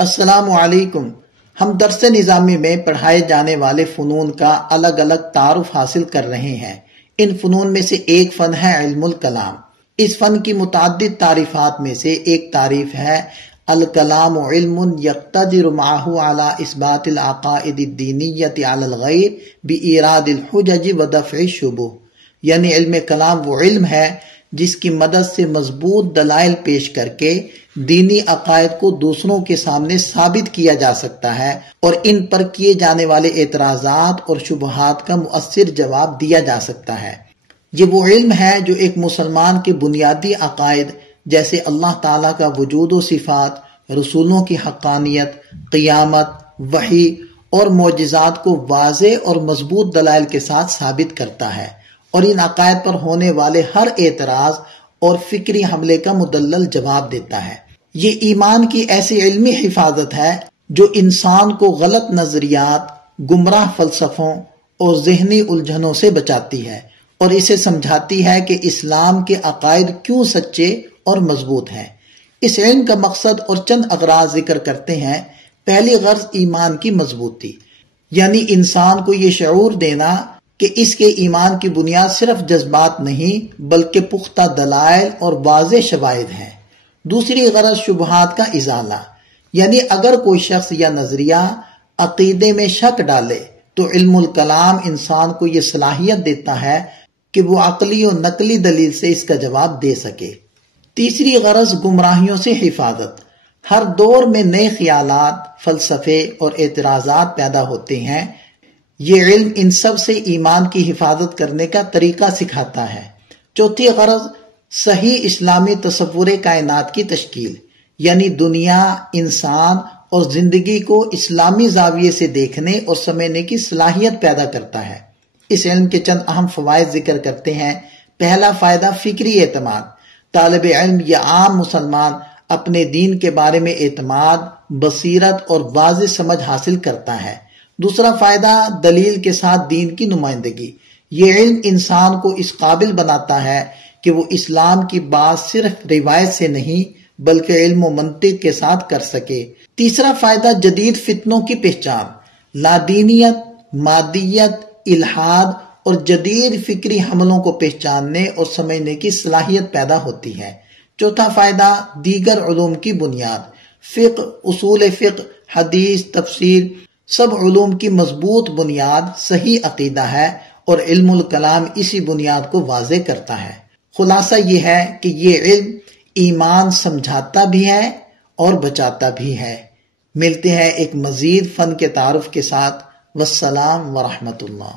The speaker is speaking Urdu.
السلام علیکم۔ ہم درس نظامی میں پڑھائے جانے والے فنون کا الگ الگ تعارف حاصل کر رہے ہیں۔ ان فنون میں سے ایک فن ہے علم الکلام۔ اس فن کی متعدد تعریفات میں سے ایک تعریف ہے الکلام علم یقتدر معہ علی اثبات العقائد الدینیۃ علی الغیر بایراد الحجج ودفع الشبہ، یعنی علم کلام وہ علم ہے جس کی مدد سے مضبوط دلائل پیش کر کے دینی عقائد کو دوسروں کے سامنے ثابت کیا جا سکتا ہے اور ان پر کیے جانے والے اعتراضات اور شبہات کا مؤثر جواب دیا جا سکتا ہے۔ یہ وہ علم ہے جو ایک مسلمان کے بنیادی عقائد جیسے اللہ تعالیٰ کا وجود و صفات، رسولوں کی حقانیت، قیامت، وحی اور معجزات کو واضح اور مضبوط دلائل کے ساتھ ثابت کرتا ہے اور ان عقائد پر ہونے والے ہر اعتراض اور فکری حملے کا مدلل جواب دیتا ہے۔ یہ ایمان کی ایسی علمی حفاظت ہے جو انسان کو غلط نظریات، گمراہ فلسفوں اور ذہنی الجھنوں سے بچاتی ہے اور اسے سمجھاتی ہے کہ اسلام کے عقائد کیوں سچے اور مضبوط ہیں۔ اس علم کا مقصد اور چند اغراض ذکر کرتے ہیں۔ پہلی غرض ایمان کی مضبوطی، یعنی انسان کو یہ شعور دینا کہ اس کے ایمان کی بنیاد صرف جذبات نہیں بلکہ پختہ دلائل اور واضح شواہد ہیں۔ دوسری غرض شبہات کا ازالہ، یعنی اگر کوئی شخص یا نظریہ عقیدے میں شک ڈالے تو علم الکلام انسان کو یہ صلاحیت دیتا ہے کہ وہ عقلی و نقلی دلیل سے اس کا جواب دے سکے۔ تیسری غرض گمراہیوں سے حفاظت۔ ہر دور میں نئے خیالات، فلسفے اور اعتراضات پیدا ہوتے ہیں۔ یہ علم ان سب سے ایمان کی حفاظت کرنے کا طریقہ سکھاتا ہے۔ چوتھی غرض صحیح اسلامی تصور کائنات کی تشکیل، یعنی دنیا، انسان اور زندگی کو اسلامی زاویے سے دیکھنے اور سمجھنے کی صلاحیت پیدا کرتا ہے۔ اس علم کے چند اہم فوائد ذکر کرتے ہیں۔ پہلا فائدہ فکری اعتماد۔ طالب علم یا عام مسلمان اپنے دین کے بارے میں اعتماد، بصیرت اور واضح سمجھ حاصل کرتا ہے۔ دوسرا فائدہ دلیل کے ساتھ دین کی نمائندگی۔ یہ علم انسان کو اس قابل بناتا ہے کہ وہ اسلام کی بات صرف روایت سے نہیں بلکہ علم و منطق کے ساتھ کر سکے۔ تیسرا فائدہ جدید فتنوں کی پہچان۔ لادینیت، مادیت، الحاد اور جدید فکری حملوں کو پہچاننے اور سمجھنے کی صلاحیت پیدا ہوتی ہے۔ چوتھا فائدہ دیگر علوم کی بنیاد۔ فقہ، اصول فقہ، حدیث، تفسیر، سب علوم کی مضبوط بنیاد صحیح عقیدہ ہے اور علم الکلام اسی بنیاد کو واضح کرتا ہے۔ خلاصہ یہ ہے کہ یہ علم ایمان سمجھاتا بھی ہے اور بچاتا بھی ہے۔ ملتے ہیں ایک مزید فن کے تعارف کے ساتھ۔ والسلام ورحمۃ اللہ۔